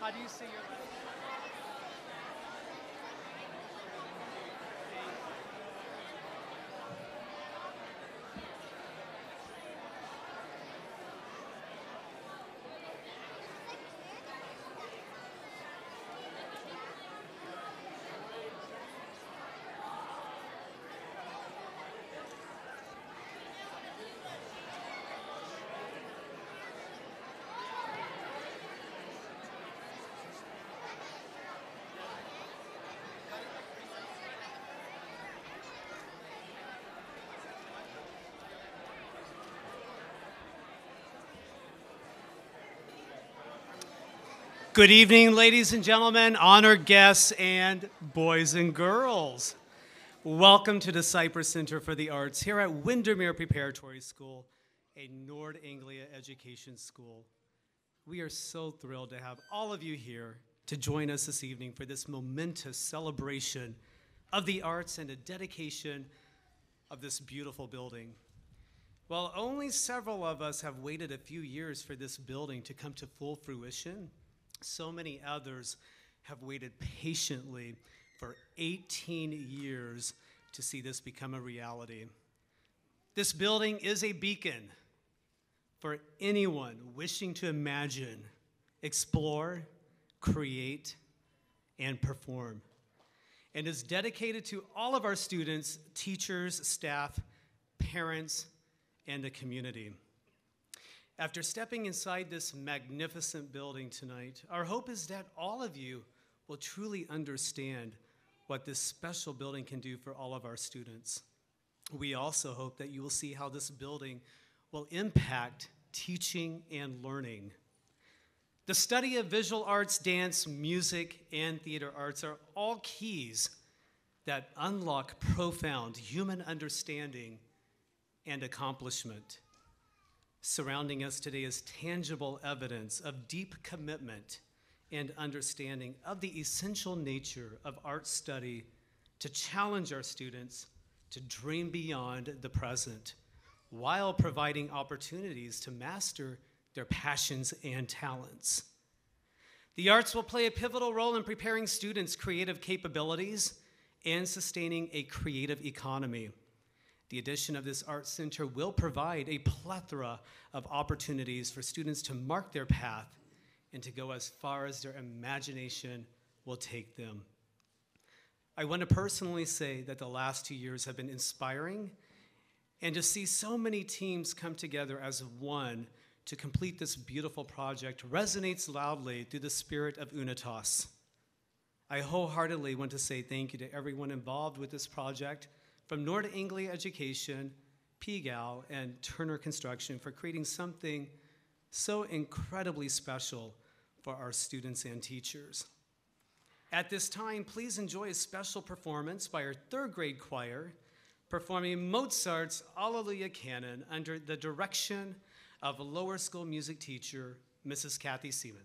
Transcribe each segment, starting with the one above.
How do you see your left? Good evening, ladies and gentlemen, honored guests, and boys and girls. Welcome to the Cypress Center for the Arts here at Windermere Preparatory School, a Nord Anglia Education School. We are so thrilled to have all of you here to join us this evening for this momentous celebration of the arts and a dedication of this beautiful building. While only several of us have waited a few years for this building to come to full fruition, so many others have waited patiently for 18 years to see this become a reality. This building is a beacon for anyone wishing to imagine, explore, create, and perform, and is dedicated to all of our students, teachers, staff, parents, and the community. After stepping inside this magnificent building tonight, our hope is that all of you will truly understand what this special building can do for all of our students. We also hope that you will see how this building will impact teaching and learning. The study of visual arts, dance, music, and theater arts are all keys that unlock profound human understanding and accomplishment. Surrounding us today is tangible evidence of deep commitment and understanding of the essential nature of art study to challenge our students to dream beyond the present while providing opportunities to master their passions and talents. The arts will play a pivotal role in preparing students' creative capabilities and sustaining a creative economy. The addition of this art center will provide a plethora of opportunities for students to mark their path and to go as far as their imagination will take them. I want to personally say that the last 2 years have been inspiring, and to see so many teams come together as one to complete this beautiful project resonates loudly through the spirit of Unitas. I wholeheartedly want to say thank you to everyone involved with this project, from Nord Anglia Education, PGAL, and Turner Construction for creating something so incredibly special for our students and teachers. At this time, please enjoy a special performance by our third grade choir, performing Mozart's Alleluia Canon under the direction of lower school music teacher, Mrs. Kathy Seaman.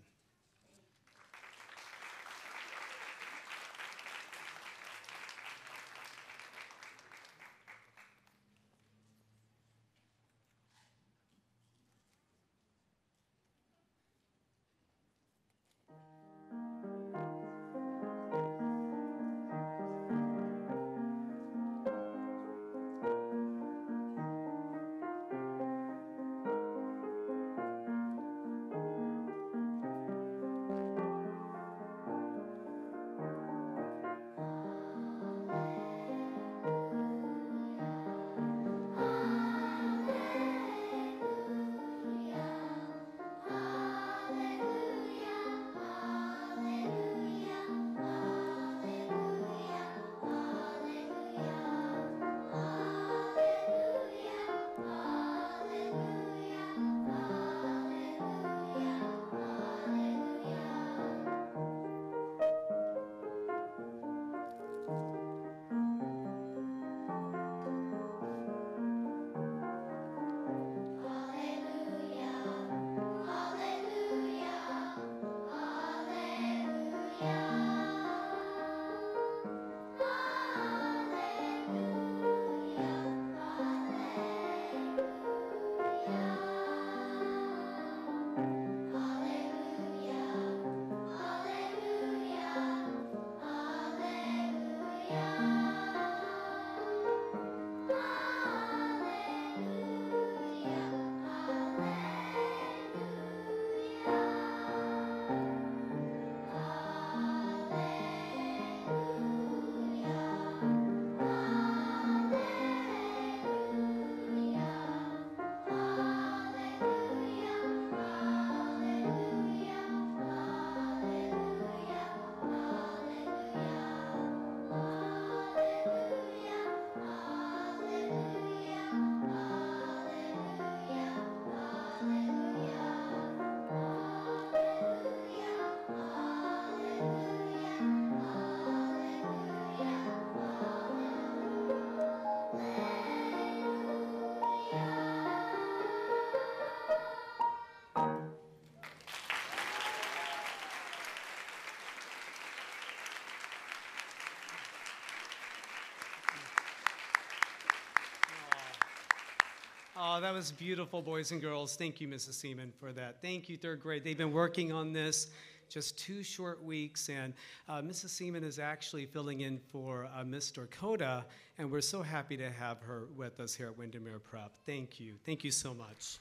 Oh, that was beautiful, boys and girls. Thank you, Mrs. Seaman, for that. Thank you, third grade. They've been working on this just 2 short weeks, and Mrs. Seaman is actually filling in for Miss Dorcota, and we're so happy to have her with us here at Windermere Prep. Thank you. Thank you so much.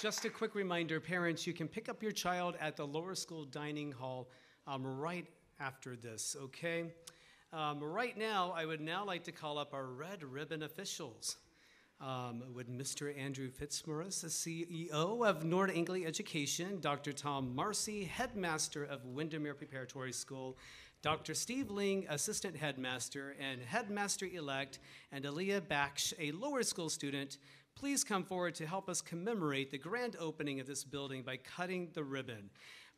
Just a quick reminder, parents, you can pick up your child at the lower school dining hall right after this, okay? Right now, I would now like to call up our red ribbon officials. Would Mr. Andrew Fitzmaurice, the CEO of Nord Anglia Education, Dr. Tom Marcy, Headmaster of Windermere Preparatory School, Dr. Steve Ling, Assistant Headmaster, and Headmaster-elect, and Aaliyah Baksh, a lower school student, please come forward to help us commemorate the grand opening of this building by cutting the ribbon.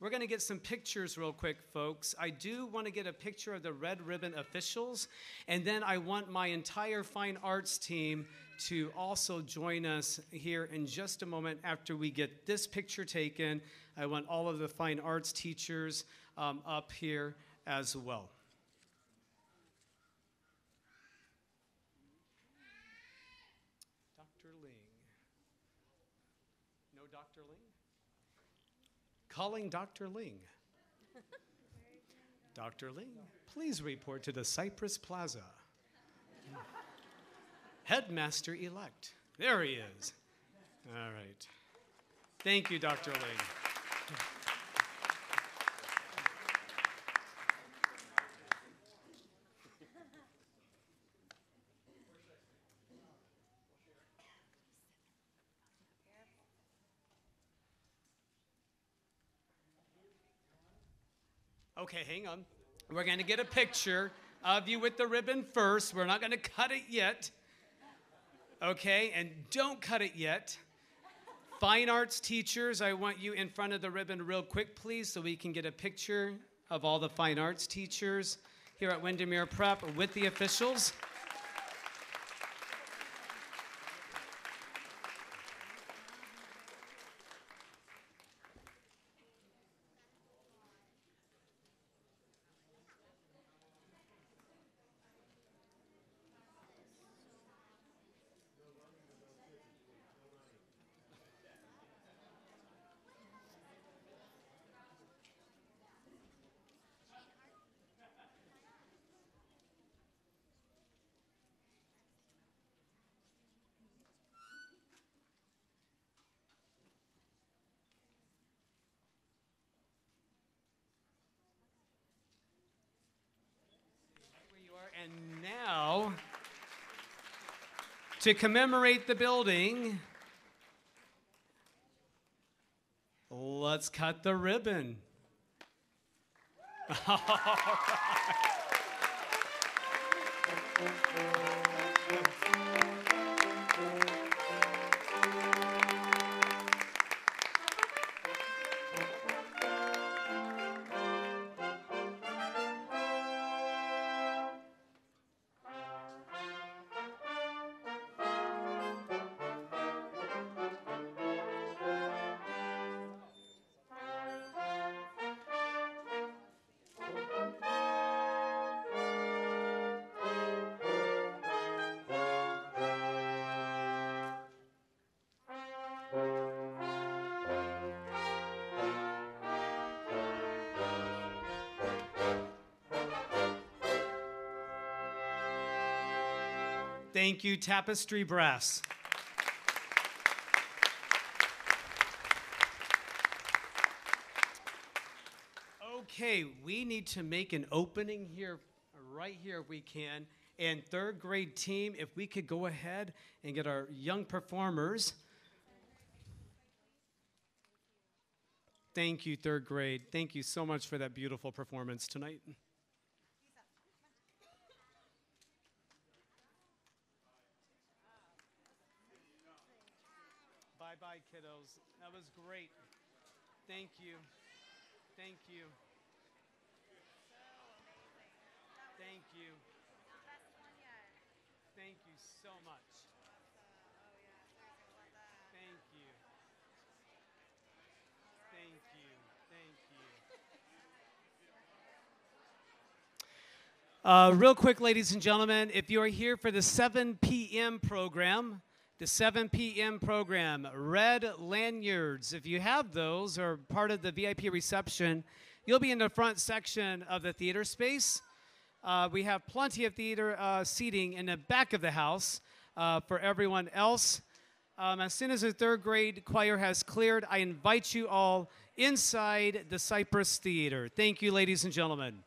We're going to get some pictures real quick, folks. I do want to get a picture of the red ribbon officials, and then I want my entire fine arts team to also join us here in just a moment after we get this picture taken. I want all of the fine arts teachers up here as well. Dr. Ling. No Dr. Ling? Calling Dr. Ling. Dr. Ling, please report to the Cypress Plaza. Headmaster-elect. There he is. All right. Thank you, Dr. Ling. Okay, hang on. We're going to get a picture of you with the ribbon first. We're not going to cut it yet. Okay, and don't cut it yet. Fine arts teachers, I want you in front of the ribbon real quick, please, so we can get a picture of all the fine arts teachers here at Windermere Prep with the officials. And now, to commemorate the building, let's cut the ribbon. All right. Thank you, Tapestry Brass. Okay, we need to make an opening here, right here if we can. And third grade team, if we could go ahead and get our young performers. Thank you, third grade. Thank you so much for that beautiful performance tonight. Bye-bye, kiddos. That was great. Thank you. Thank you. Thank you. Thank you so much. Thank you. Thank you. Thank you. Real quick, ladies and gentlemen, if you are here for the 7 p.m. program, red lanyards, if you have those or part of the VIP reception, you'll be in the front section of the theater space. We have plenty of theater seating in the back of the house for everyone else. As soon as the third grade choir has cleared, I invite you all inside the Cypress Theater. Thank you, ladies and gentlemen.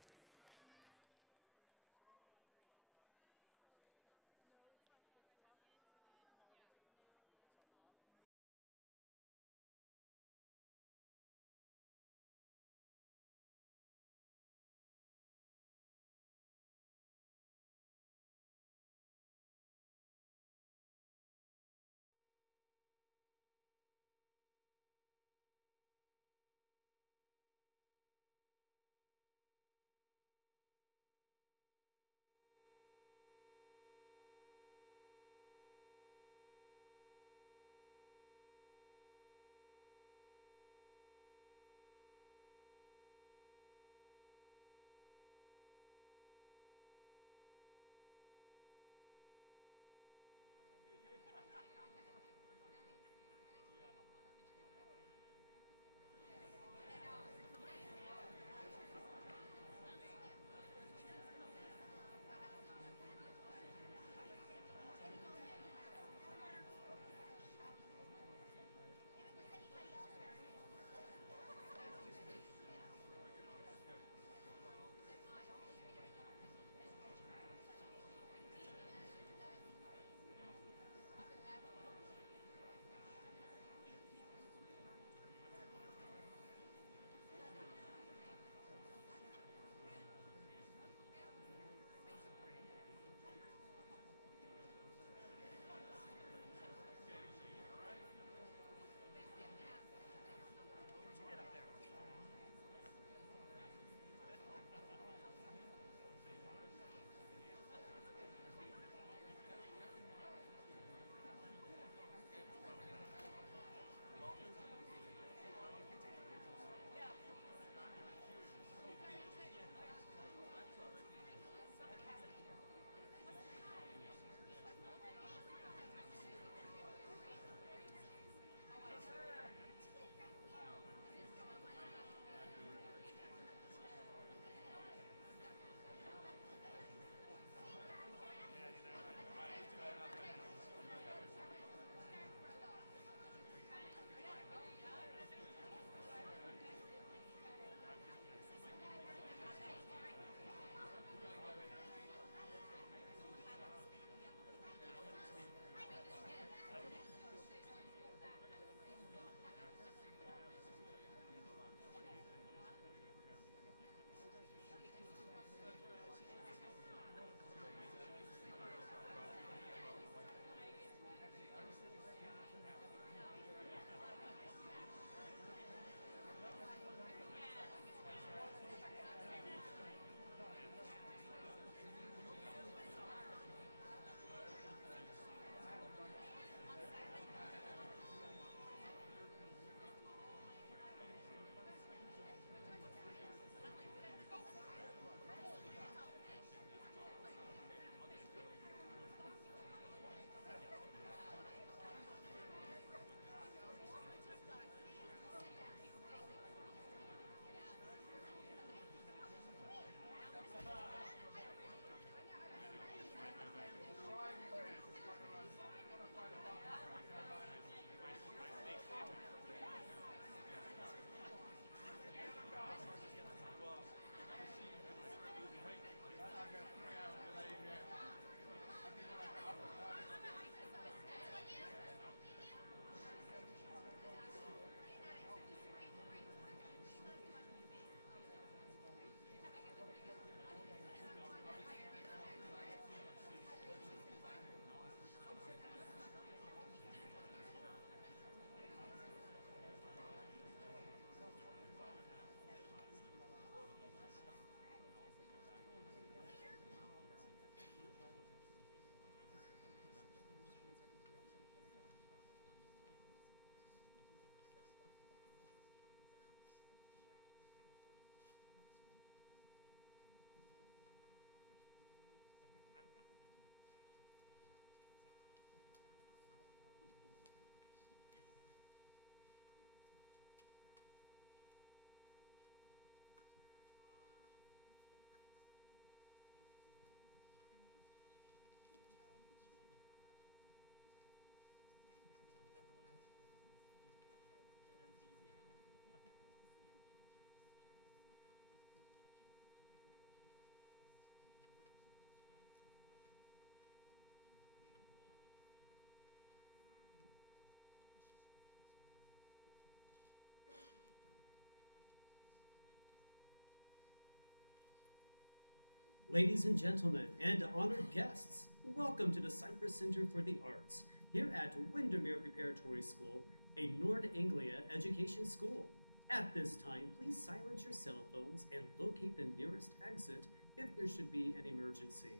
Ladies and gentlemen, and honored guests, welcome to the Cypress Center for the Arts, here at Windermere Preparatory School, a Nord Anglia Education School. At this time, please silence your cell phones and locate the nearest exit if there should be an emergency.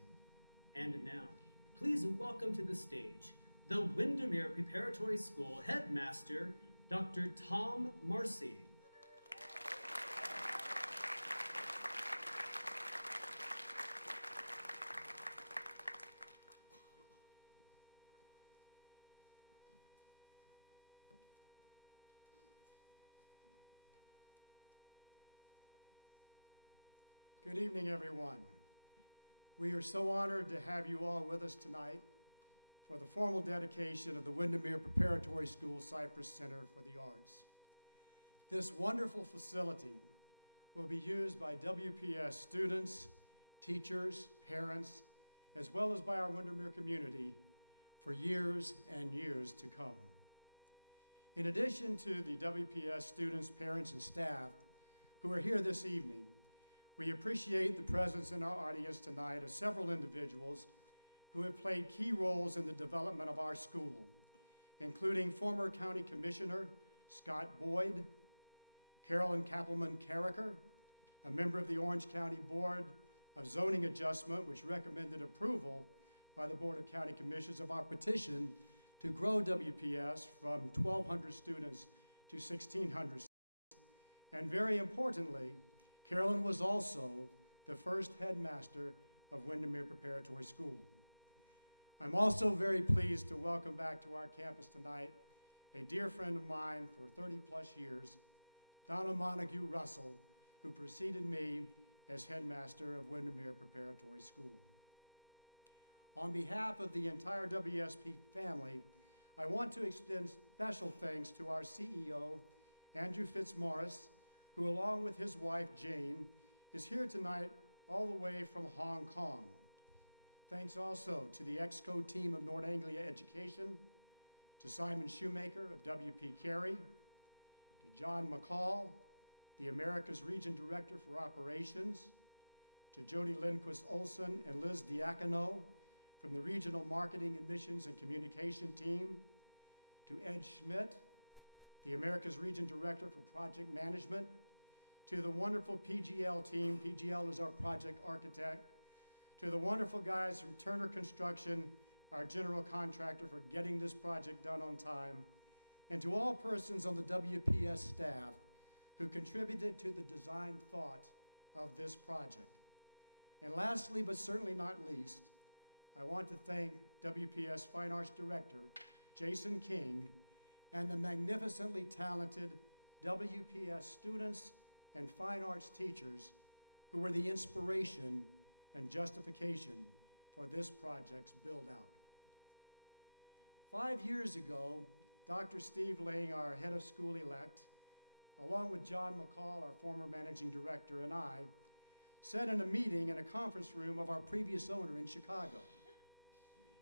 And now, please welcome to the stage the Windermere Preparatory School Headmaster, Dr. Tom Marcy. Good evening, everyone. We are so honored to have you all with us tonight for the formal dedication of the Windermere Preparatory School Cypress Center for the Arts. This wonderful facility will be used by WPS students, teachers, parents, as well as by our Windermere community for years and years to come. In addition to the WPS students, parents, and staff who are here this evening, we appreciate the presence in our audience tonight of several individuals who have played key roles in the development of our school, including former County Commissioner Scott Boyd, Carolyn Kappelman-Carricker, a member of the Orange County Board of Zoning Adjustment, which recommended approval by the Board of County Commissioners of our petition to grow WPS from 1,200 students to 1,600 students. And very importantly, Carolyn was also the first headmaster of Windermere Preparatory School. I'm also very pleased to welcome back to our campus tonight a dear friend of mine for 30-plus years, Donna Montague Russell, who preceded me as headmaster of Windermere Preparatory School. On behalf of the entire WSP family, I want to extend special thanks to our CEO, Andrew Fitzmaurice, who along with his wife, Jane, is here tonight all the way from Hong Kong. Thanks also to the EXCO team of Nord Anglia Education, to Simon Shoemaker of WP Carey, to John McCall, the Americas Region Director for Operations, to Jody Lindquist Olson and Liz Diacono from the Regional Marketing, Admissions, and Communication team, to Ed Schmidt, the Americas Region Director for Project Management, to the wonderful PGL team. PGL is our project architect. To the wonderful guys from Turner Construction, our general contractor, for getting this project done on time. And to all persons on the WPS staff who contributed to the design thought of this project. And lastly, but certainly not least, I want to thank WPS Fine Arts Director, Jason King, and the magnificently talented WPS students and fine arts teachers who were the inspiration and justification for this project's build-out. 5 years ago, Dr. Steve Ling, our head of school-elect, along with John McCall, our former managing director, and I, sat in a meeting in a conference room of our previous owner in Chicago.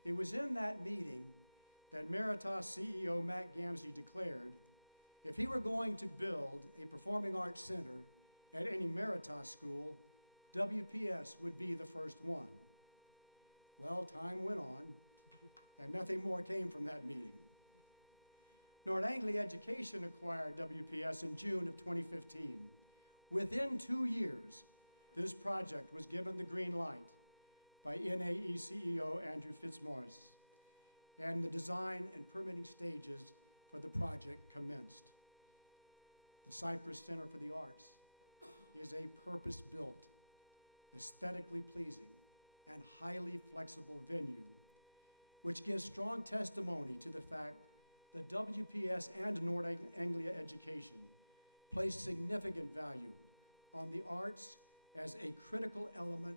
It was in that meeting that Meritas CEO Matt Gamsey declared if he were going to build a performing arts center at any Meritas school, WPS would be the first one. Well, time went on, and nothing more came from that meeting. Nord Anglia Education acquired WPS in June of 2015. Within 2 years, this project was given the green light by NAE CEO Andrew Fitzmaurice, and the design and permitting stages for the project commenced. The Cypress Center for the Arts is a purpose-built, aesthetically pleasing, and highly flexible venue, which gives strong testimony to the fact that WPS and Nord Anglia Education place significant value on the arts as a critical element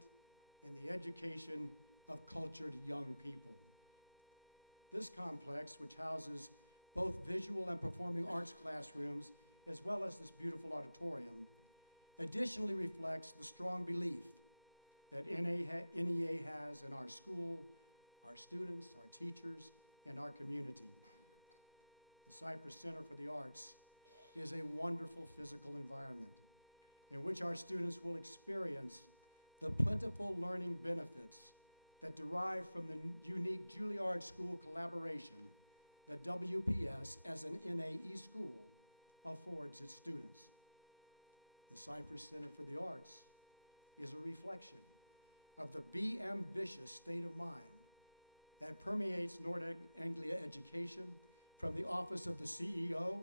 in the education of cultured young people. This complex, which houses both visual and performing arts classrooms, as well as this beautiful auditorium, additionally reflects the strong belief that NEA has in our school, our students, our teachers, and our community. The Cypress Center for the Arts is a wonderful physical environment in which our students will experience the plentiful learning benefits that derive from the unique Juilliard School collaboration that WPS as an NAE school affords its students. The Cypress Center for the Arts is a reflection of the Be Ambitious state of mind that permeates Nord Anglia Education, from the office of the CEO,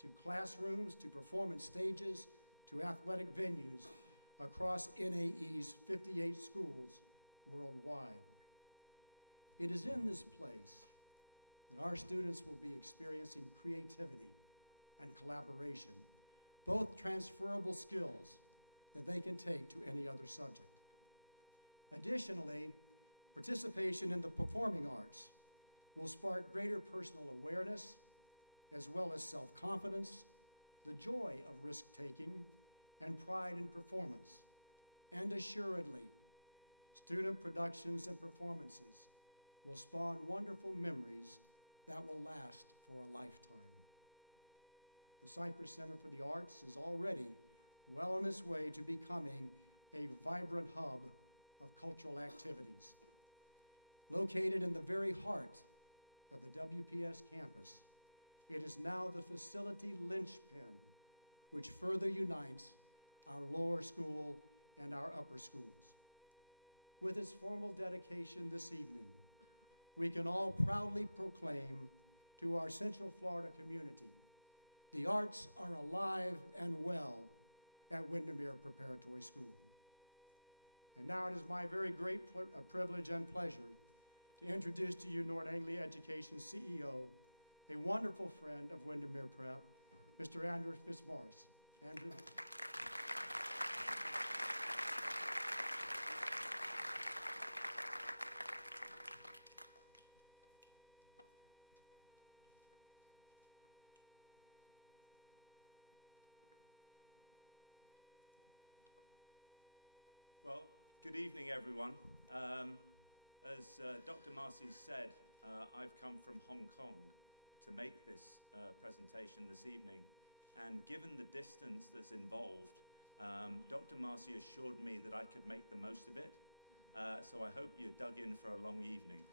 to classrooms, to performance stages, to athletic venues across NAE's 58 schools worldwide. It is in this place that our students will be experiencing creativity and collaboration, both transferable skills that they can take to any other subject. Additionally, participation in the performing arts will spark greater personal awareness, as well as self-confidence, the joy of risk-taking, and pride in performance. And assuredly, student productions and performances will spawn wonderful memories that will last for a lifetime. The Cypress Center for the Arts is already well on its way to becoming a vibrant hub of cultural activities. Located in the very heart of the WPS campus, it is now the facility linchpin which further unites our lower school and our upper schools. With its formal dedication this evening, we can all proudly proclaim to our Central Florida community, the arts are alive and well at Windermere Preparatory School. And now it is my very great privilege and pleasure to introduce to you Nord Anglia Education CEO, a wonderful friend of Windermere Prep, Mr. Andrew Fitzmaurice. Andrew. Well, good evening, everyone. As Dr. Marcy said, I've come from Hong Kong to make this presentation this evening. And given the distance that's involved, Dr. Marcy assured me that I could make the most of it. So I hope you're dug in for a long evening.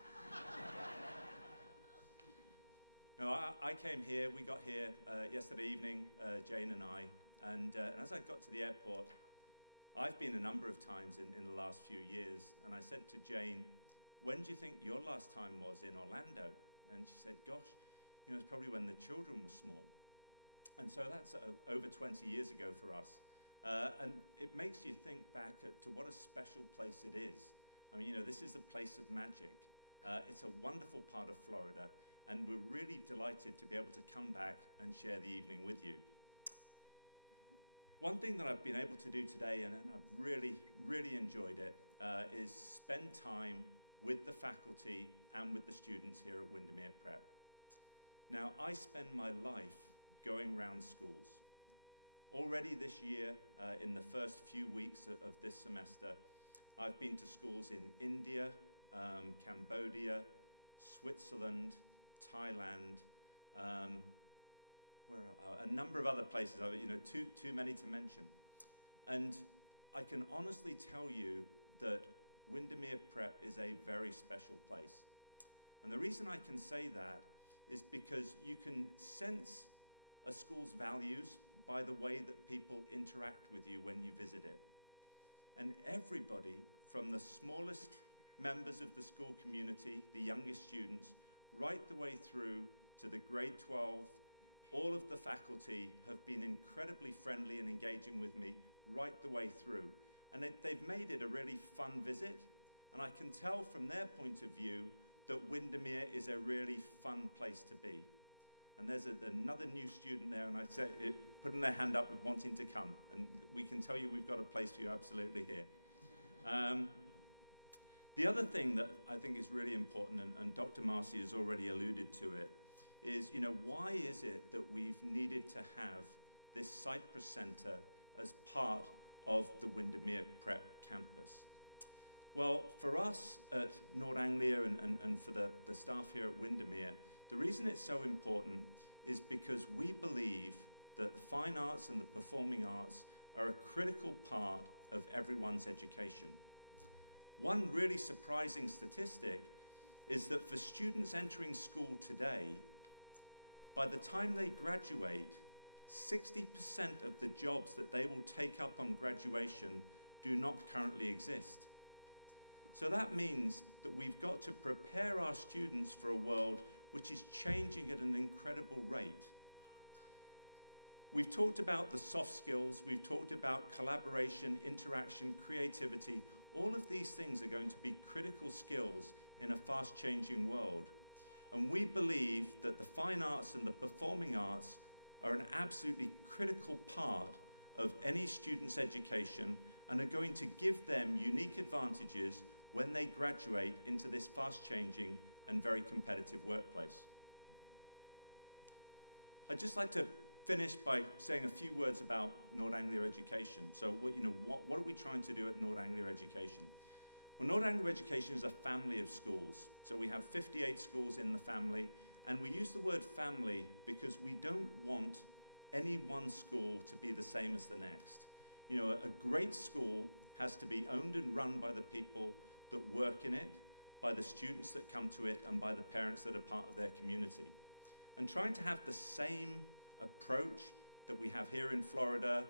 No, I came here, we got here yesterday evening, Jane and I, and as I got to the airport, I've been a number of times in the last few years, and I said to Jane, when do you think your last time was in Orlando? And she said, gosh, you know, it's probably when the children were small. And so that's over 20 years ago for us. And it makes you think back to what a special place it is. I mean, you know, this is a place of magic. It's a wonderful part of Florida, and we're really delighted to be able to come back and share the evening with you. One thing that I've been able to do today, and I've really, really enjoyed it, is spend time with the faculty and with the students here at Windermere Prep. Now, I spend my life going around schools. Already this year, in the first few weeks of this semester, I've been to schools in India, Cambodia, Switzerland, Thailand, a number of other places, you know, too many to mention. And I can honestly tell you that Windermere Prep is a very special place. And the reason I can say that is because you can sense a school's values by the way that people interact with you when you visit it. And everybody, from the smallest members of the school community, the youngest students, right the way through to the grade 12, all of the faculty have been incredibly friendly and engaging with me right the way through. And they've made it a really fun visit. And I can tell from their point of view that Windermere is a really fun place to be. And there's another new student there, and I'd say, putting their hand up wanting to come. And we can tell you we've got a place for you absolutely here. The other thing that I think is really important, and Dr. Marcy has already alluded to it, is, you know, why is it that we've needed to have this Cypress Center as part of the Windermere Prep campus? Well, for us at Nord Anglia and for the staff here at Windermere, the reason it's so important is because we believe that the fine arts and the performing arts are a critical part of everyone's education. One really surprising statistic is that for students entering school today, by the time they graduate, 60% of the jobs that they will take up on graduation do not currently exist. So that means that we've got to prepare our students for a world which is changing at an incredible rate. We've talked about the soft skills, we've talked about collaboration, interaction, creativity. All of these things are going to be critical skills in a fast-changing world. And we believe that the fine arts and the performing arts are an absolutely critical part of any student's education and are going to give them unique advantages when they graduate into this fast-changing and very competitive workplace. I'd just like to finish by saying a few words about Nord Anglia Education. So what are we trying to do at Nord Anglia Education? Well, Nord Anglia Education is a family of schools. So we have 58 schools in the family, and we use the word family because we don't want any one school to be the same as the next. You know, a great school has to be owned and run by the people that work in it, by the students that come to it, and by the parents that are part of their community. And trying to have the same approach that we have here in Florida,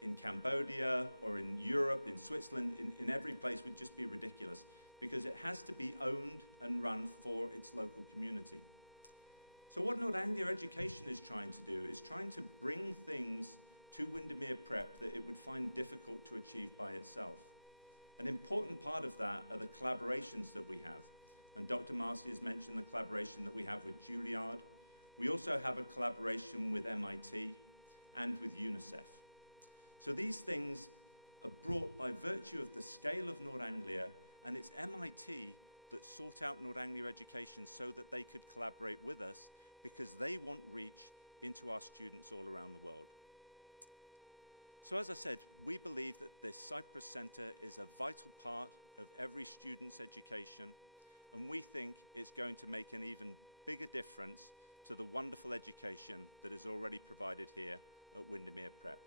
in Cambodia, or in Europe, in Switzerland, in every place would just be ridiculous, because it has to be owned and run for its local community. So what Nord Anglia Education is trying to do is trying to bring things to Windermere Prep that it would find difficult to achieve by itself. An important part of that are the collaborations that we have. And Dr. Marcy has mentioned the collaboration that we have with Juilliard. We also have a collaboration with MIT and with UNICEF. So these things are brought by virtue of the scale of Nord Anglia, and it's MIT that sought out Nord Anglia Education so that they could collaborate with us, because they want reach into our students all around the world. So as I said, we believe that this Cypress Center is a vital part of every student's education, and we think it's going to make an even bigger difference to the wonderful education that is already provided here at Windermere Prep.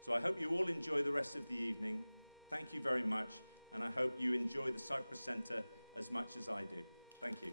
So I hope you all enjoy the rest of the evening. Thank you very much, and I hope you enjoy the Cypress Center as much as I do. Thank you.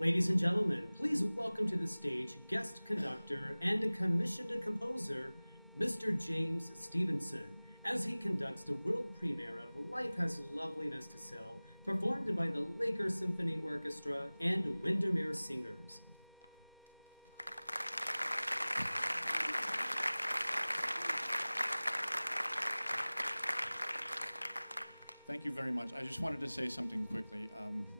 Ladies and gentlemen, please welcome to the stage guest conductor and commissioned composer, Mr. James Stephenson, as he conducts the world premiere of Life Has Loveliness to Sell, performed by the Laker Symphony Orchestra and Windermere Singers. Thank you very much. I just wanted to say something quickly.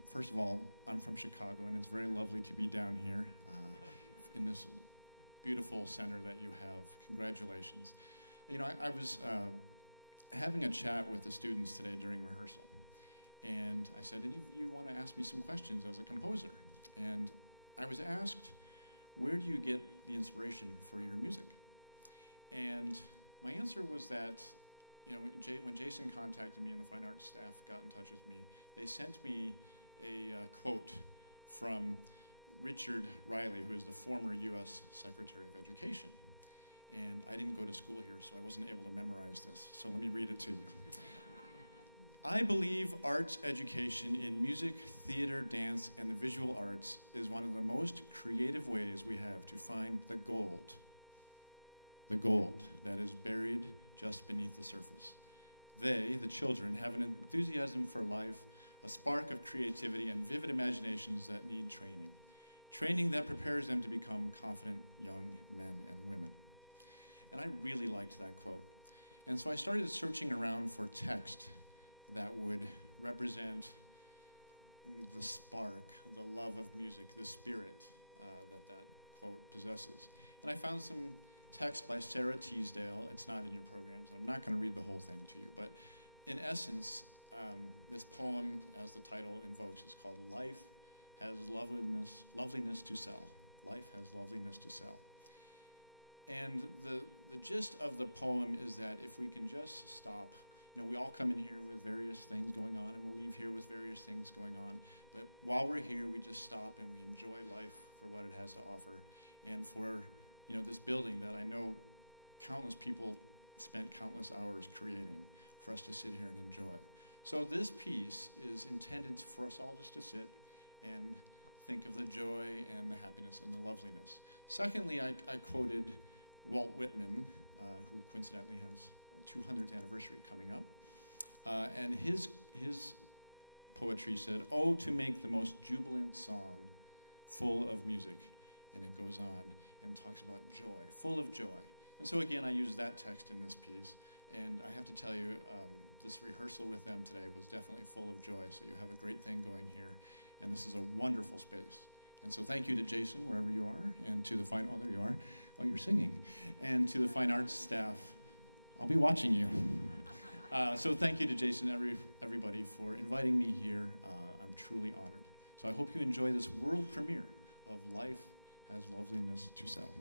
First of all, I'm from Chicago, and it's very lovely to be down here in this beautiful center that you have. Congratulations. You know, I was having a chat with the students today during rehearsal, and I said, any of you want to ask me some questions as a composer? And I was asked, where do you get the inspiration for your music? And my answer was that, you know, when Jason contacted me and the fine arts staff got in touch with me, they sent me a quote from Richard Riley, who is the former U.S. Secretary of Education. And I didn't go to school here, so I wasn't able to memorize this. So let me read it to you. I believe arts education in music, theater, dance, and the visual arts is one of the most creative ways we have to find the gold that is buried just beneath the surface. They, the children, have an enthusiasm for life, a spark of creativity, and vivid imaginations that need training. Training that prepares them to become confident young men and women. And I really liked that quote. And so I started searching around for text that would represent the spark, the love of music, the spirit that quote possesses. And I found some text by Sarah Teasdale. It's not in your programs. I'm not going to read the whole thing to you, but in essence, This poem, as the title invokes, is called Life Has Loveliness to Sell. Life has loveliness to sell. And the gist of the poem is that if we can just stop, we all come in here with various things going on, and we'll leave here with various things going on. But while we're here, we just stop and we enjoy life for what it has to offer. And for, this building that I know countless people spent countless hours creating for us to sit here and enjoy. So this piece is intended for us all just to sit and think of the joy and the happiness and the loveliness. Secondly, I quoted Walt Whitman, who coincidentally has a 200th anniversary coming up. And his poetry said, "Oh, to make the most jubilant song, full of music." And it goes on and talks about joy, full of joy. And so again, I use that text in this piece. And I have to tell you, this rehearsal with them today was definitely full of joy. So you have a great thing going here. And this is a wonderful space. And so thank you to Jason, wherever you are, and to the fine, oh, there you are. Oh, you're singing. And to the fine arts staff. I'll be watching you. So thank you to Jason, everybody, for inviting me here. I'm truly honored. So I hope you enjoy this world premiere of Life Has Loveliness to Sell.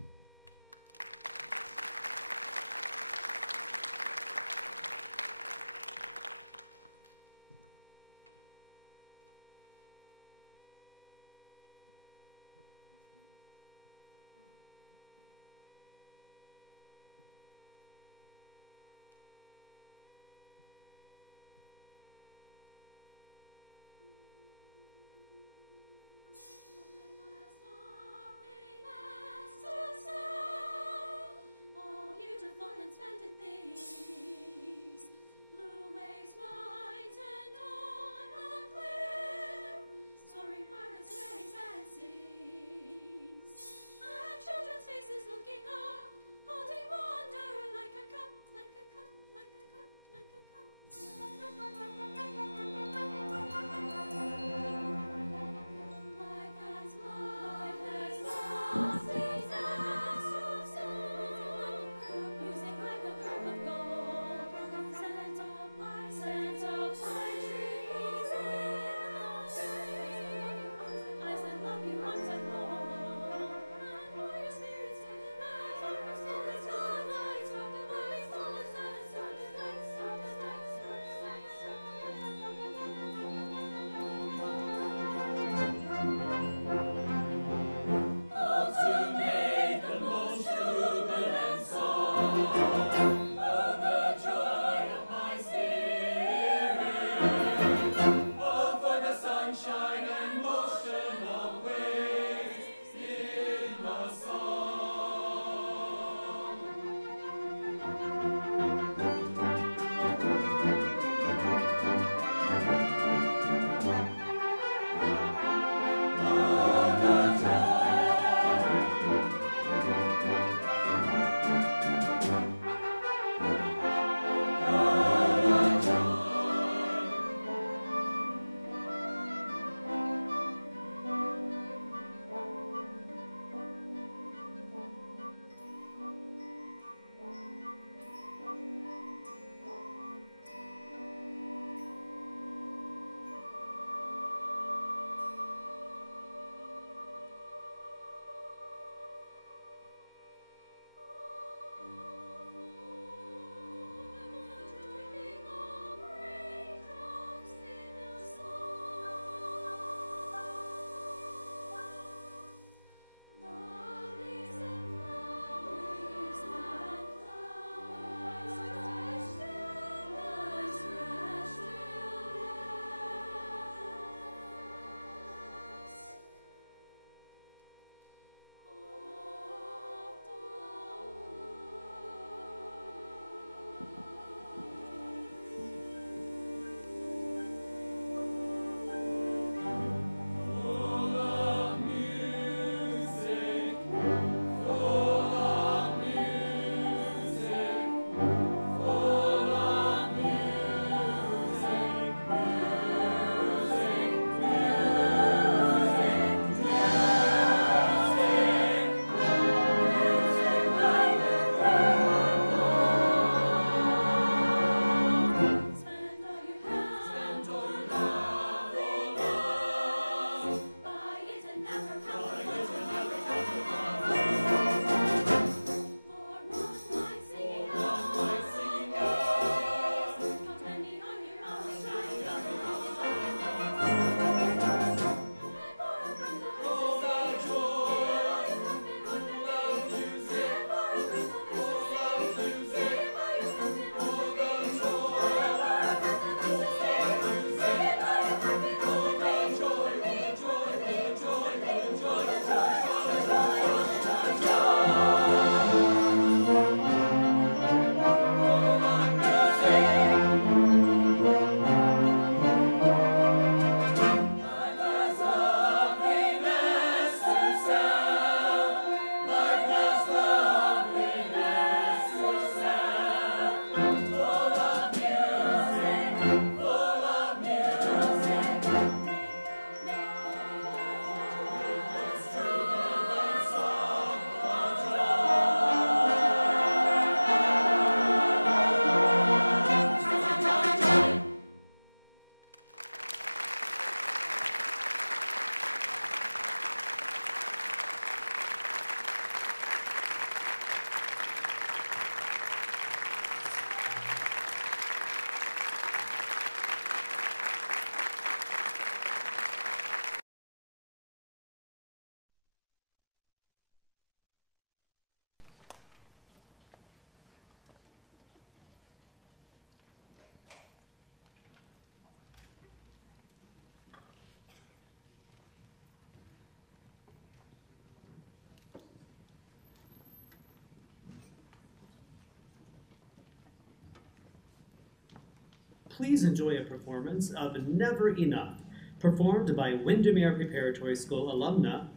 please enjoy a performance of Never Enough, performed by Windermere Preparatory School alumna,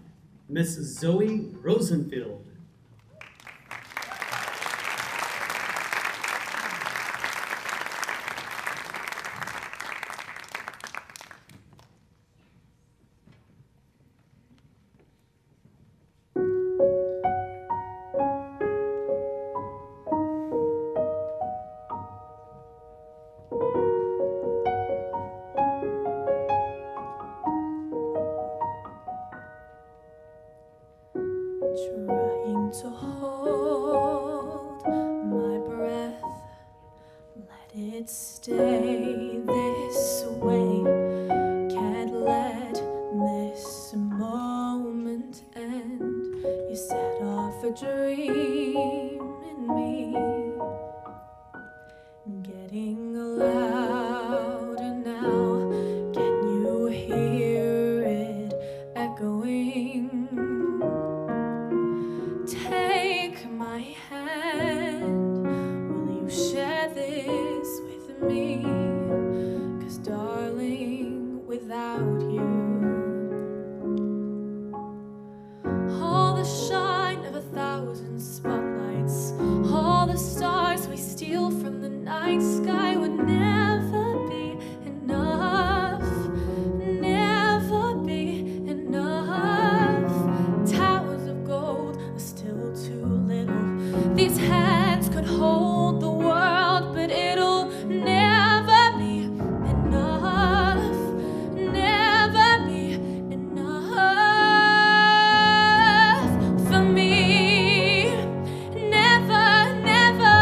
Miss Zoe Rosenfield. Trying to hold my breath, let it stay this way. Can't let this moment end. You set off a dream in me, getting louder now. Can you hear it echoing? Take my hand, will you share this with me? 'Cause darling, without you, all the shine of 1,000 spotlights, all the stars we steal from the night sky would never be enough, never be enough. Towers of gold are still too little. These hands could hold the world, but it'll never be enough, never be enough for me. Never, never,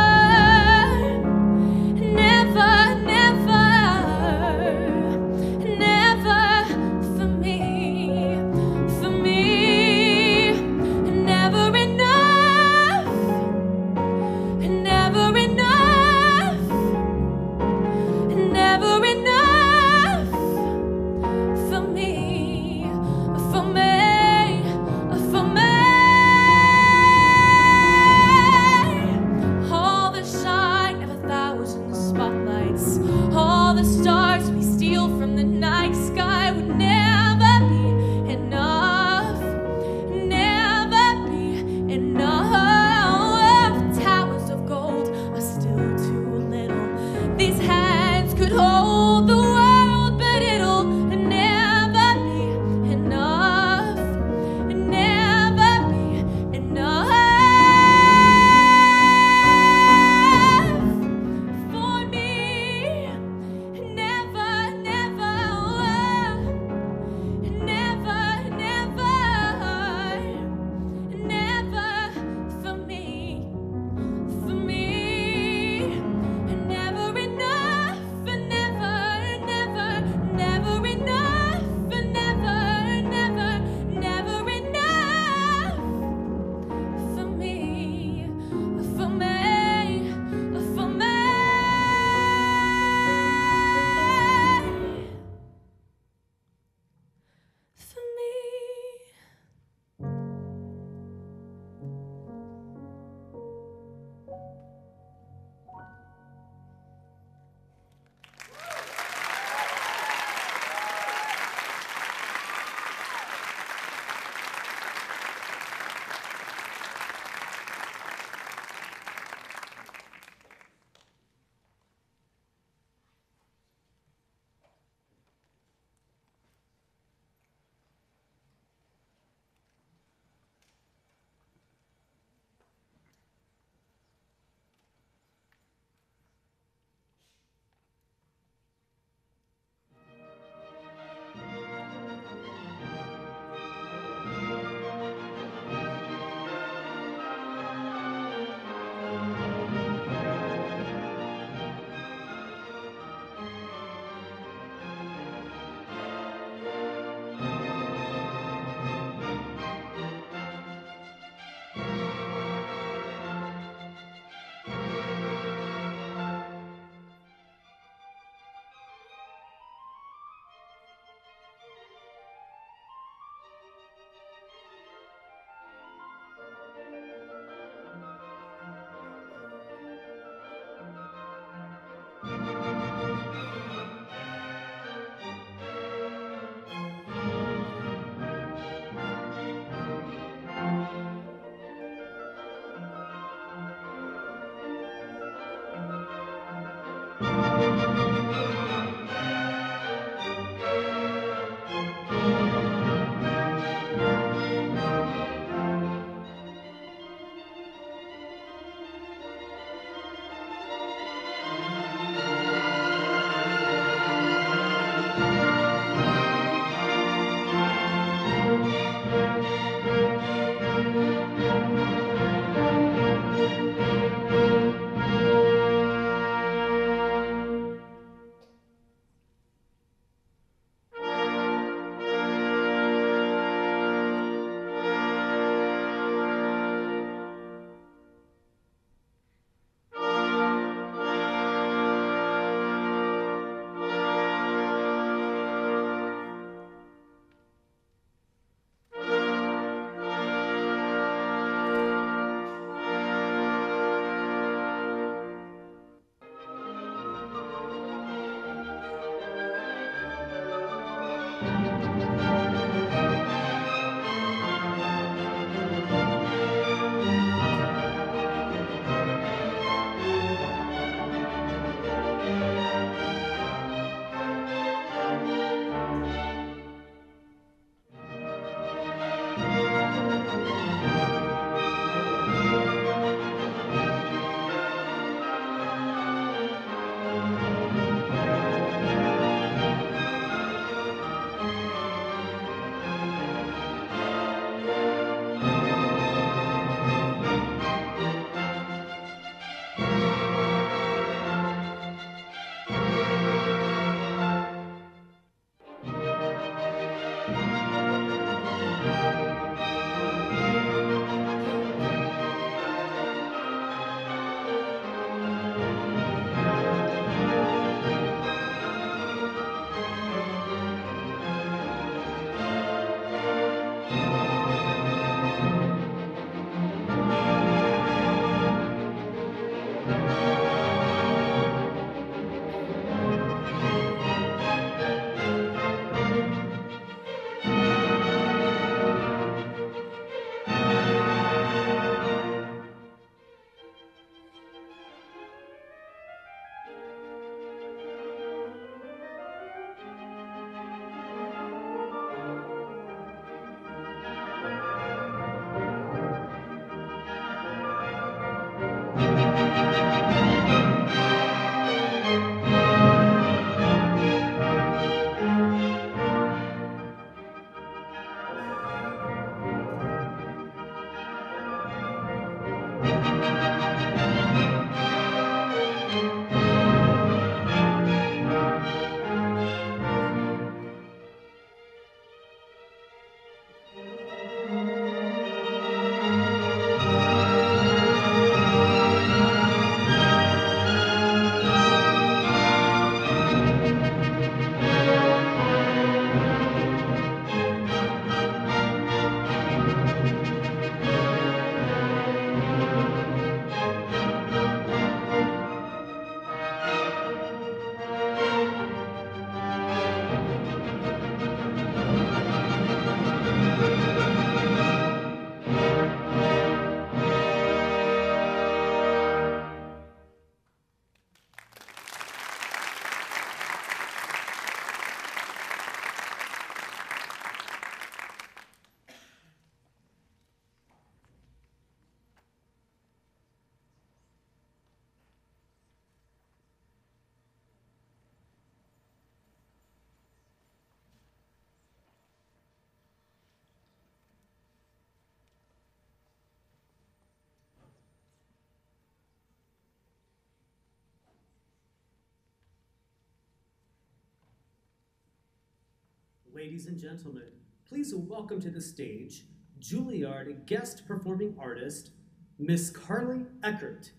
Ladies and gentlemen, please welcome to the stage Juilliard guest performing artist, Miss Carly Eckert.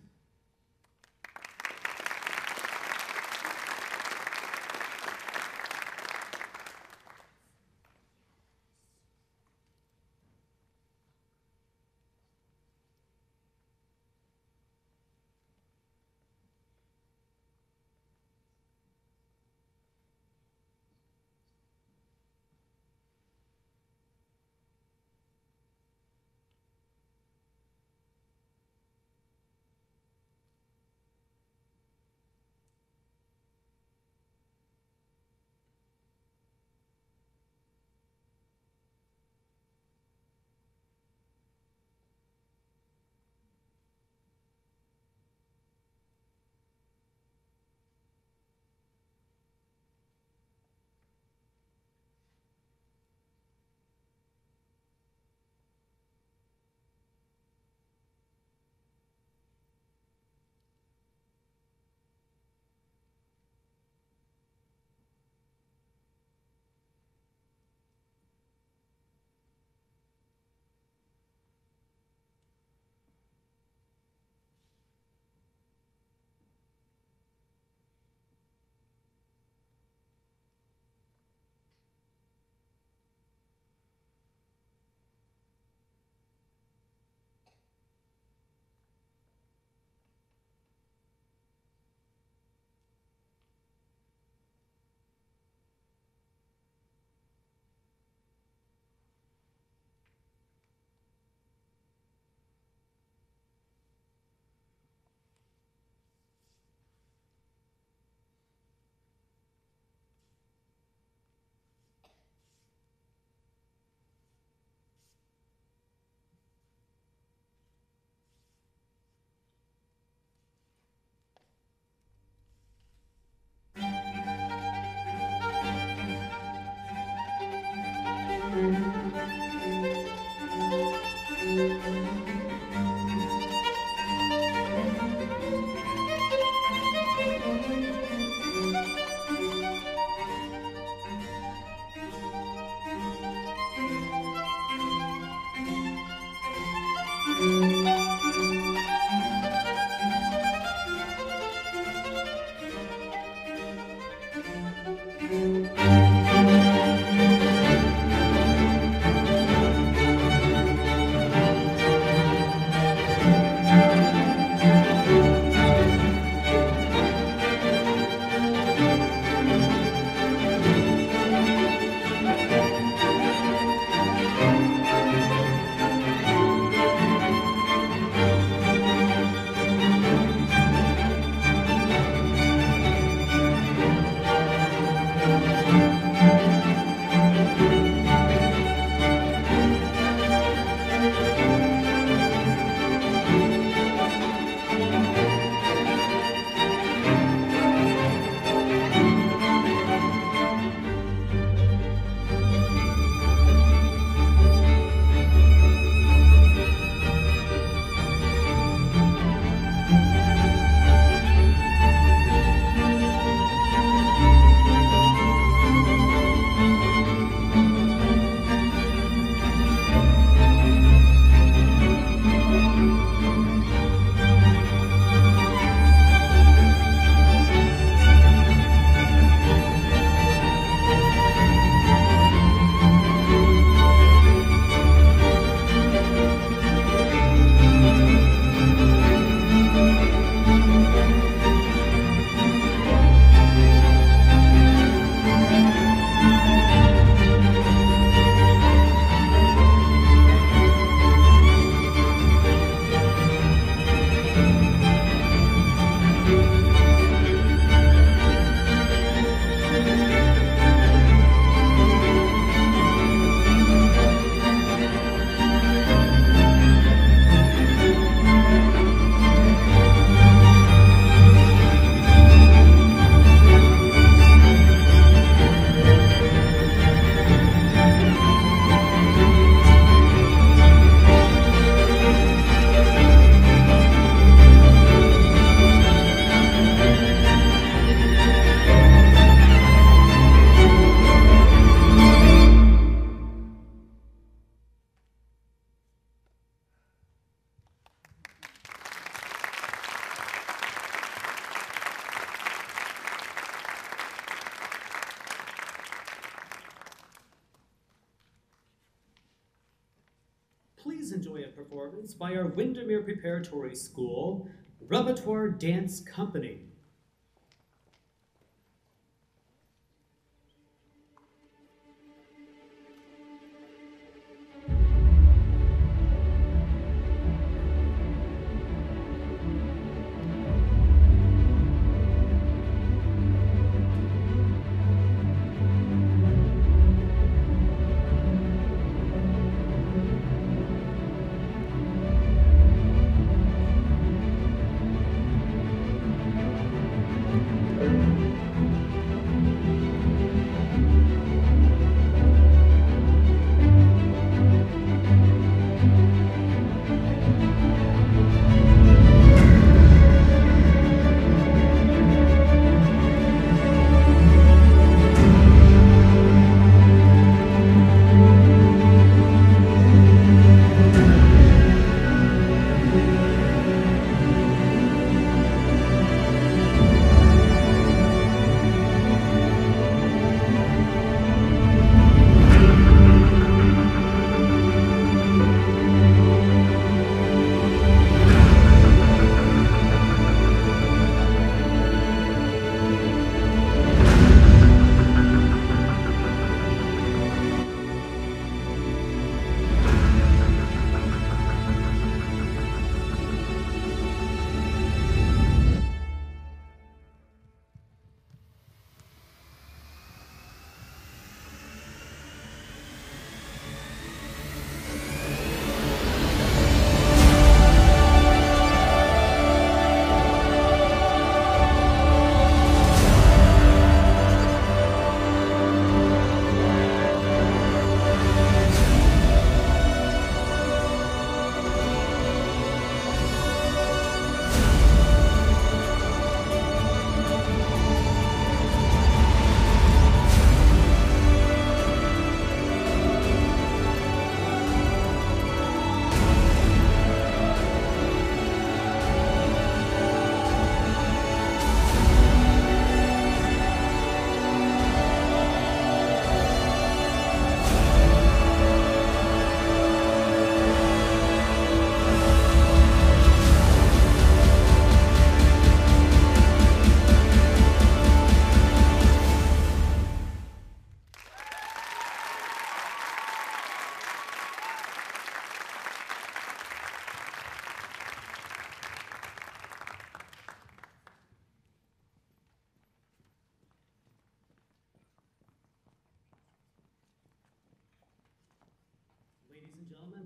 please enjoy a performance by our Windermere Preparatory School Repertoire Dance Company.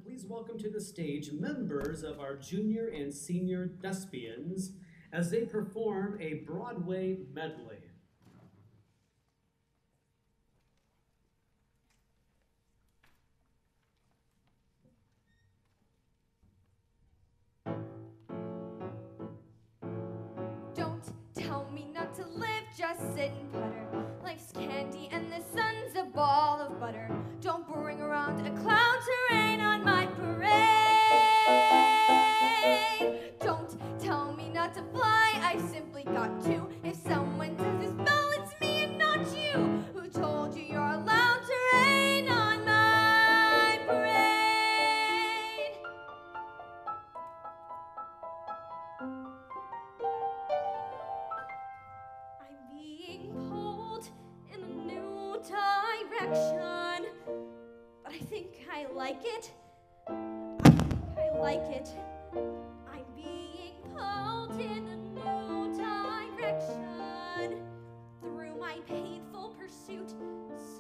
Please welcome to the stage members of our junior and senior thespians as they perform a Broadway medley. Don't tell me not to live, just sit and putter. Life's candy and the sun's a ball of butter. Don't bring around a cloud to rain on my parade. Don't tell me not to fly, I simply got to. If someone says this bell, it's me and not you. Who told you you're allowed to rain on my parade? I'm being pulled in a new direction, but I think I like it. I like it. I'm being pulled in a new direction. Through my painful pursuit,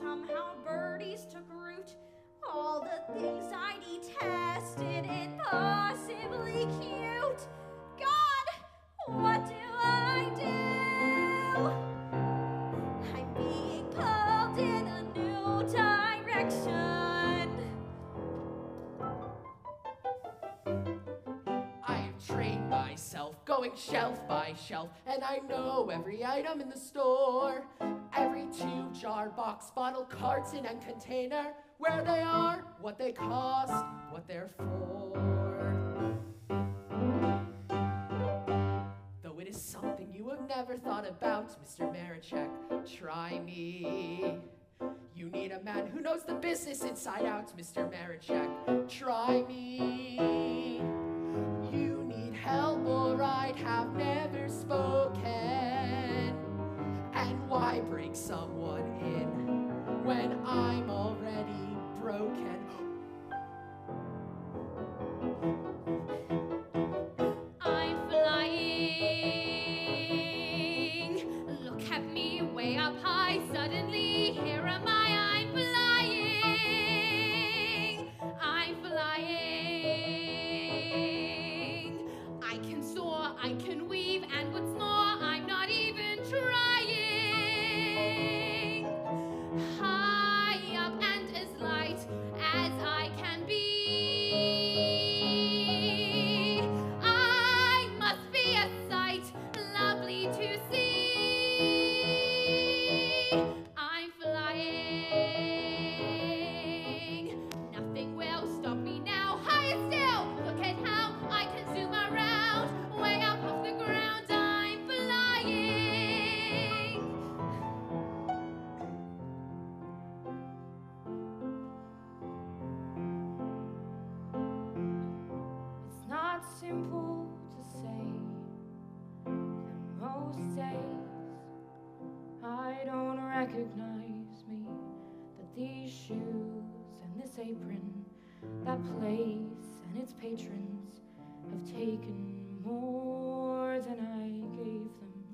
somehow birdies took root. All the things I detested, impossibly cute. God, what do I do? I'm being pulled in a new direction. I've trained myself, going shelf by shelf, and I know every item in the store. Every tube, jar, box, bottle, carton, and container. Where they are, what they cost, what they're for. Though it is something you have never thought about, Mr. Marichek, try me. You need a man who knows the business inside out, Mr. Marichek. Try me. You need help, alright, have never spoken. And why bring someone in when I'm already broken? I'm flying. Look at me way up high. Suddenly, here am I. I'm flying. I'm flying. I can soar, I can weave, and what's more, I'm not even trying. High up and as light as I can be. I must be a sight lovely to see. I'm flying. Nothing will stop me now. Higher still. Look at how I can zoom around. Way up off the ground. I'm flying. It's not simple to say that most days I don't recognize me, that these shoes and this apron, that place and its patrons have taken more than I gave them.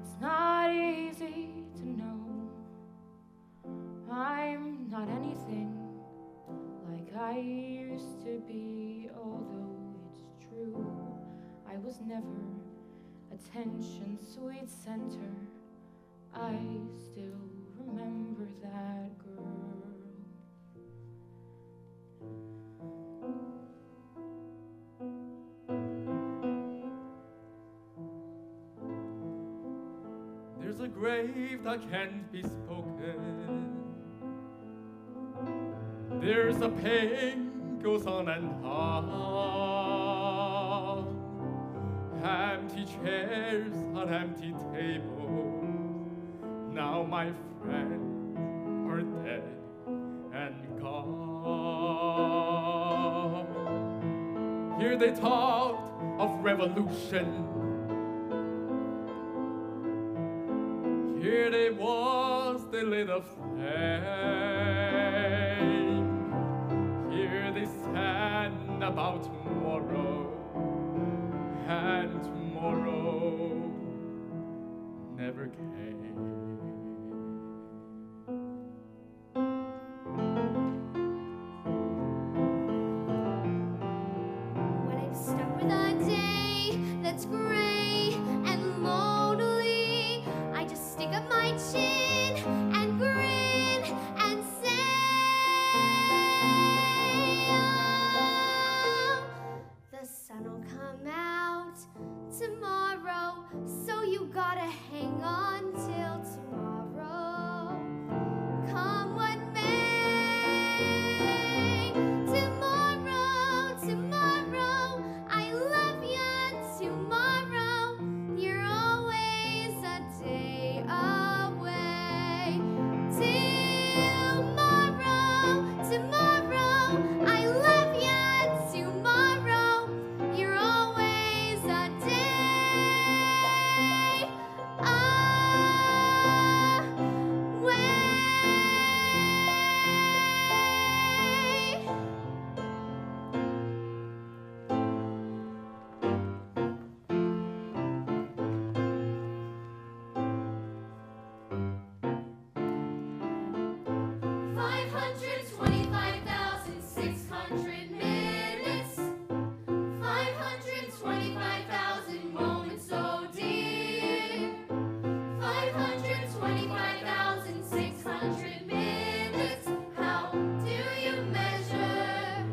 It's not easy to know I'm not anything like I used to be, although it's true I was never attention sweet center. I still remember that girl. There's a grave that can't be spoken. There's a pain goes on and on. Empty chairs on empty tables. Now my friends are dead and gone. Here they talked of revolution. Here they was, they lit a flame. Here they sang about tomorrow, and tomorrow never came. When I'm stuck with a day that's gray and lonely, I just stick up my chin and grin and say, oh, the sun will come out tomorrow, so you gotta hang on till tomorrow. Come what may, tomorrow, tomorrow, I love ya, tomorrow, you're always a day away. Tomorrow, tomorrow, I love ya, tomorrow, you're always a day away. 525,600 minutes, 525,000 moments so dear, 525,600 minutes. How do you measure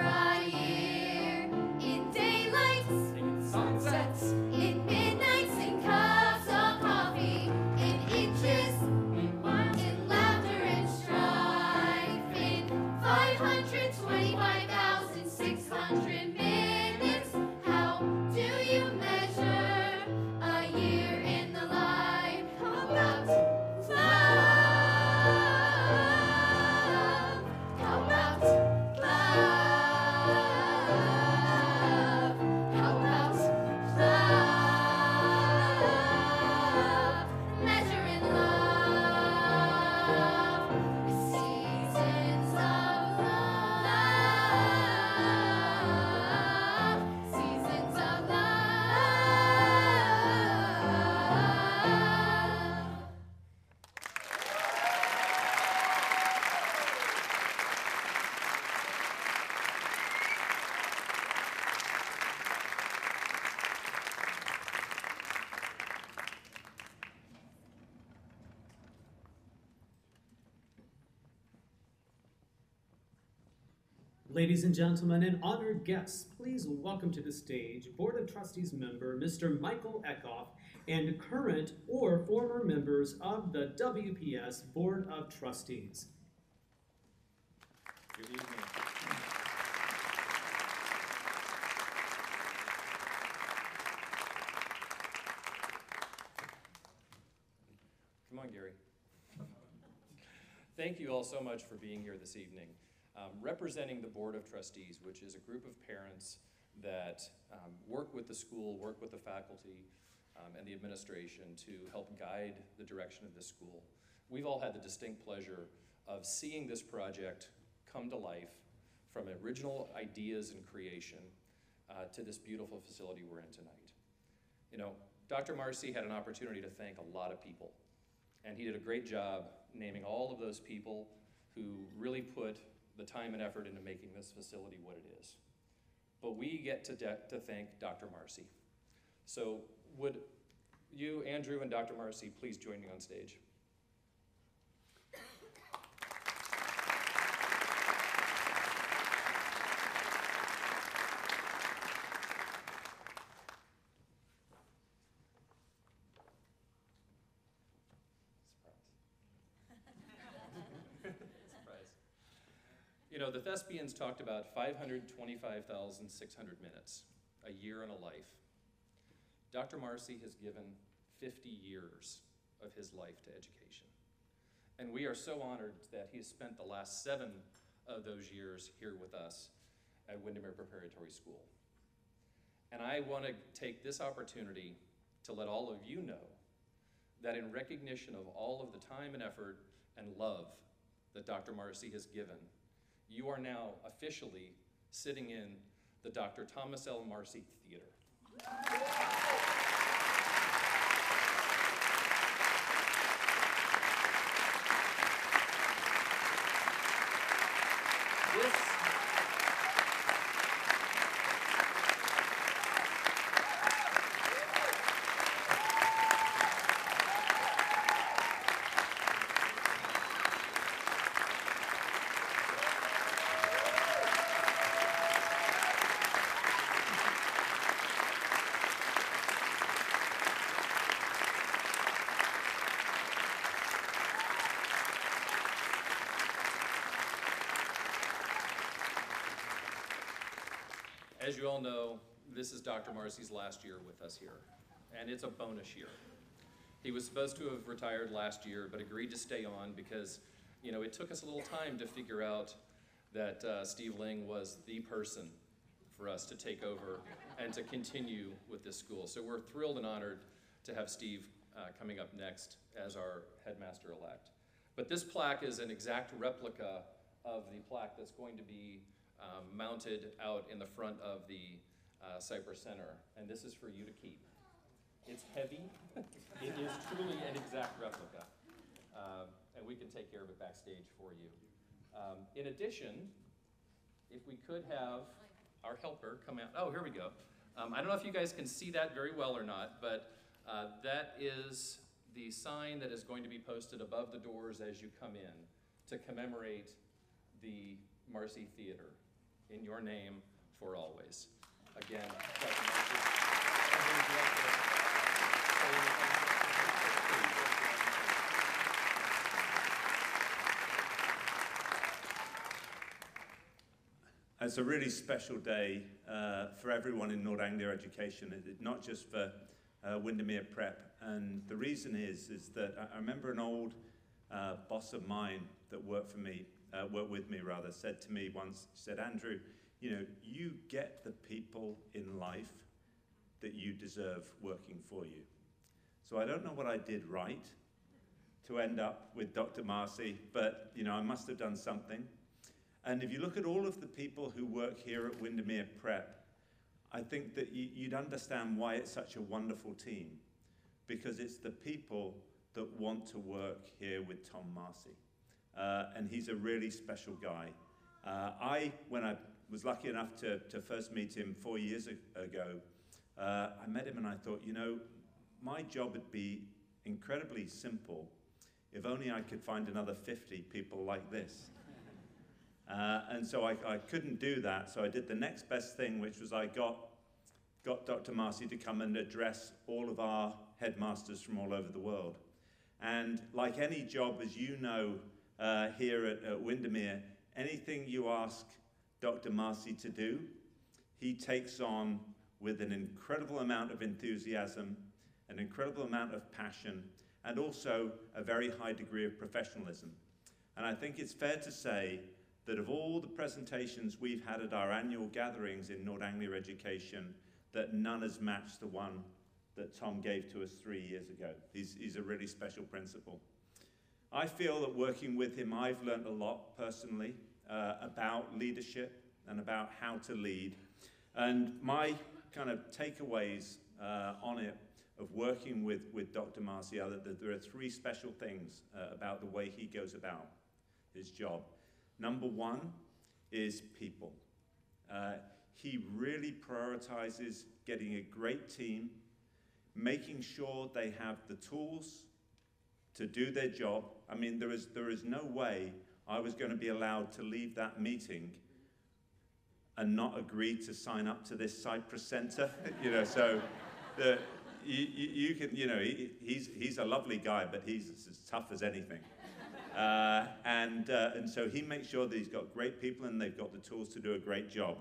a year? In daylights, In sunsets, in midnights, in cups of coffee, in inches, in laughter and strife, in 525,600 minutes. How do you measure a year in the life? How about Ladies and gentlemen and honored guests, please welcome to the stage Board of Trustees member Mr. Michael Eckhoff and current or former members of the WPS Board of Trustees. Good evening. Come on, Gary. Thank you all so much for being here this evening. Representing the Board of Trustees, which is a group of parents that work with the school, work with the faculty, and the administration to help guide the direction of this school. We've all had the distinct pleasure of seeing this project come to life from original ideas and creation to this beautiful facility we're in tonight. You know, Dr. Marcy had an opportunity to thank a lot of people, and he did a great job naming all of those people who really put the time and effort into making this facility what it is. But we get to thank Dr. Marcy. So would you, Andrew, and Dr. Marcy please join me on stage? You know, the thespians talked about 525,600 minutes, a year and a life. Dr. Marcy has given 50 years of his life to education. And we are so honored that he has spent the last 7 of those years here with us at Windermere Preparatory School. And I want to take this opportunity to let all of you know that in recognition of all of the time and effort and love that Dr. Marcy has given, you are now officially sitting in the Dr. Thomas L. Marcy Theater. As you all know, this is Dr. Marcy's last year with us here, and it's a bonus year. He was supposed to have retired last year, but agreed to stay on because, you know, it took us a little time to figure out that Steve Ling was the person for us to take over and to continue with this school. So we're thrilled and honored to have Steve coming up next as our headmaster-elect. But this plaque is an exact replica of the plaque that's going to be mounted out in the front of the Cypress Center, and this is for you to keep. It's heavy. It is truly an exact replica, and we can take care of it backstage for you. In addition, if we could have our helper come out. Oh, here we go. I don't know if you guys can see that very well or not, but that is the sign that is going to be posted above the doors as you come in to commemorate the Marcy Theater. In your name, for always. Again, Dr. Marcy. It's a really special day for everyone in Nord Anglia Education, not just for Windermere Prep. And the reason is that I remember an old boss of mine that worked with me, said to me once, said, Andrew, you know, you get the people in life that you deserve working for you. So I don't know what I did right to end up with Dr. Marcy, but, you know, I must have done something. And if you look at all of the people who work here at Windermere Prep, I think that you'd understand why it's such a wonderful team, because it's the people that want to work here with Tom Marcy. And he's a really special guy. When I was lucky enough to first meet him 4 years ago, I met him and I thought, you know, my job would be incredibly simple if only I could find another 50 people like this. And And so I couldn't do that, so I did the next best thing, which was I got Dr. Marcy to come and address all of our headmasters from all over the world. And like any job, as you know, here at Windermere, anything you ask Dr. Marcy to do, he takes on with an incredible amount of enthusiasm, an incredible amount of passion, and also a very high degree of professionalism. And I think it's fair to say that of all the presentations we've had at our annual gatherings in Nord Anglia Education, that none has matched the one that Tom gave to us 3 years ago. He's a really special principal. I feel that working with him, I've learned a lot personally about leadership and about how to lead. And my kind of takeaways on it of working with Dr. Marcy are that there are three special things about the way he goes about his job. Number one is people. He really prioritizes getting a great team, making sure they have the tools to do their job. I mean, there is no way I was going to be allowed to leave that meeting and not agree to sign up to this Cypress Center. So you can, he's a lovely guy, but he's as tough as anything. And so he makes sure that he's got great people and they've got the tools to do a great job.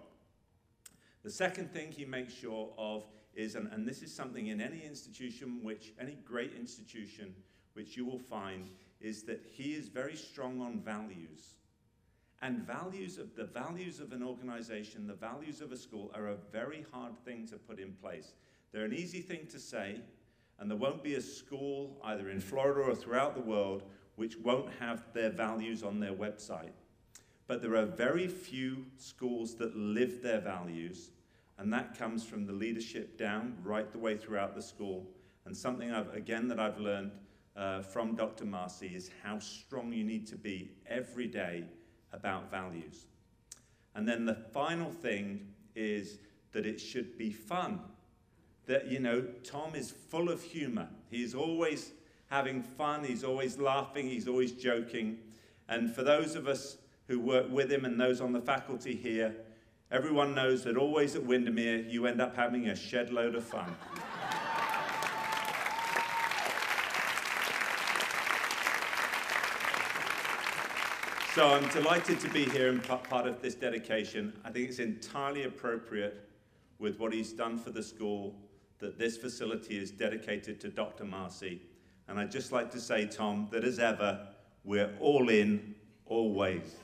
The second thing he makes sure of is, and this is something in any institution, any great institution, which you will find, is that he is very strong on values. And the values of an organization, the values of a school are a very hard thing to put in place. They're an easy thing to say, and there won't be a school, either in Florida or throughout the world, which won't have their values on their website. But there are very few schools that live their values, and that comes from the leadership down right the way throughout the school. And something that I've learned from Dr. Marcy is how strong you need to be every day about values. And then the final thing is that it should be fun. That, Tom is full of humor. He's always having fun, he's always laughing, he's always joking. And for those of us who work with him and those on the faculty here, everyone knows that always at Windermere, you end up having a shed load of fun. So I'm delighted to be here and part of this dedication. I think it's entirely appropriate with what he's done for the school that this facility is dedicated to Dr. Marcy. And I'd just like to say, Tom, that as ever, we're all in, always.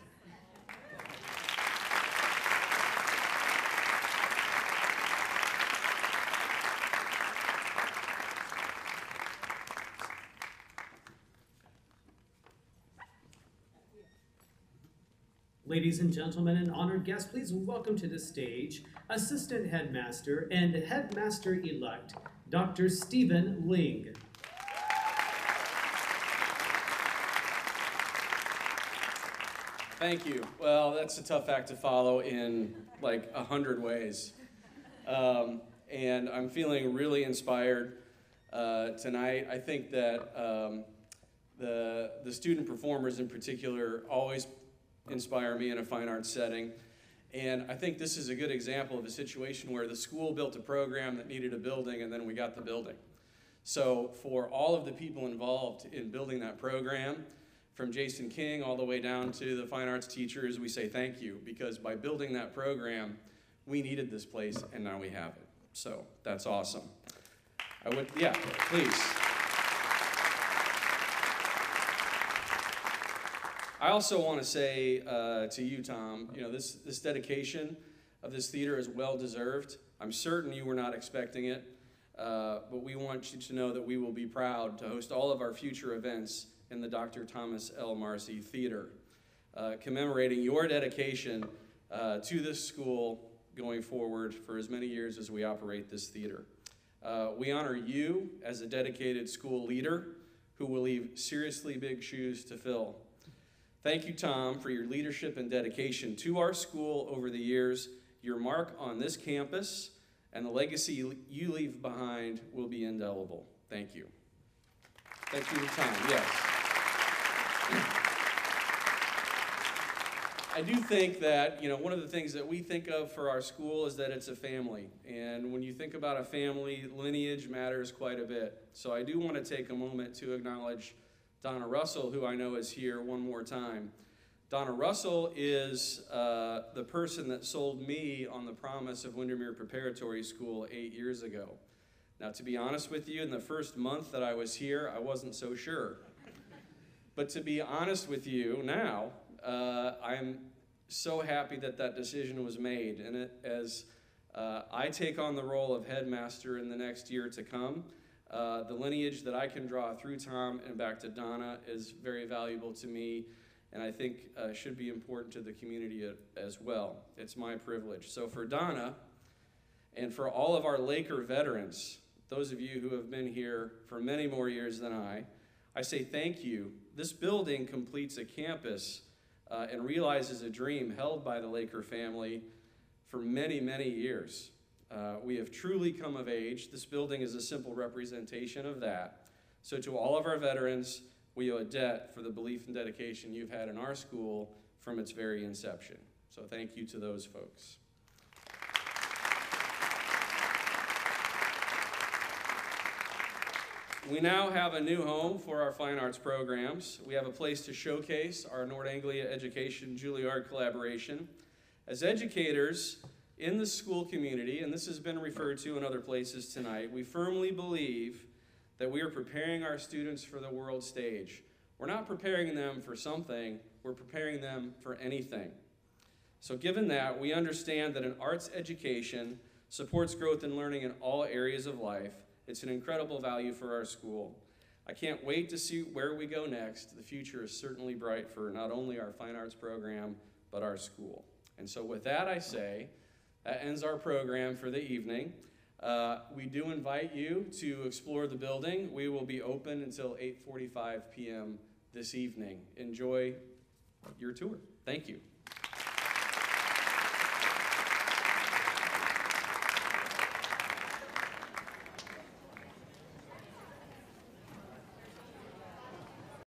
Ladies and gentlemen and honored guests, please welcome to the stage Assistant Headmaster and Headmaster-elect, Dr. Stephen Ling. Thank you. Well, that's a tough act to follow in like 100 ways. And I'm feeling really inspired tonight. I think that the student performers in particular always inspire me in a fine arts setting. And I think this is a good example of a situation where the school built a program that needed a building, and then we got the building. So for all of the people involved in building that program, from Jason King all the way down to the fine arts teachers, we say thank you, because by building that program, we needed this place, and now we have it. So that's awesome. Yeah, please. I also want to say to you, Tom, this dedication of this theater is well-deserved. I'm certain you were not expecting it, but we want you to know that we will be proud to host all of our future events in the Dr. Thomas L. Marcy Theater, commemorating your dedication to this school going forward for as many years as we operate this theater. We honor you as a dedicated school leader who will leave seriously big shoes to fill. Thank you, Tom, for your leadership and dedication to our school over the years. Your mark on this campus and the legacy you leave behind will be indelible. Thank you. Thank you, Tom. Yes. I do think that, one of the things that we think of for our school is that it's a family. And when you think about a family, lineage matters quite a bit. So I do want to take a moment to acknowledge Donna Russell, who I know is here one more time. Donna Russell is the person that sold me on the promise of Windermere Preparatory School 8 years ago. Now, to be honest with you, in the first month that I was here, I wasn't so sure. But to be honest with you now, I'm so happy that that decision was made. And as I take on the role of headmaster in the next year to come, the lineage that I can draw through Tom and back to Donna is very valuable to me, and I think should be important to the community as well. It's my privilege. So for Donna, and for all of our Laker veterans, those of you who have been here for many more years than I say thank you. This building completes a campus and realizes a dream held by the Laker family for many, many years. We have truly come of age. This building is a simple representation of that. So to all of our veterans, we owe a debt for the belief and dedication you've had in our school from its very inception. So thank you to those folks. We now have a new home for our fine arts programs. We have a place to showcase our Nord Anglia Education Juilliard collaboration. As educators in the school community, and this has been referred to in other places tonight, we firmly believe that we are preparing our students for the world stage. We're not preparing them for something, we're preparing them for anything. So given that, we understand that an arts education supports growth and learning in all areas of life. It's an incredible value for our school. I can't wait to see where we go next. The future is certainly bright for not only our fine arts program, but our school. And so with that, I say, that ends our program for the evening. We do invite you to explore the building. We will be open until 8:45 p.m. this evening. Enjoy your tour. Thank you.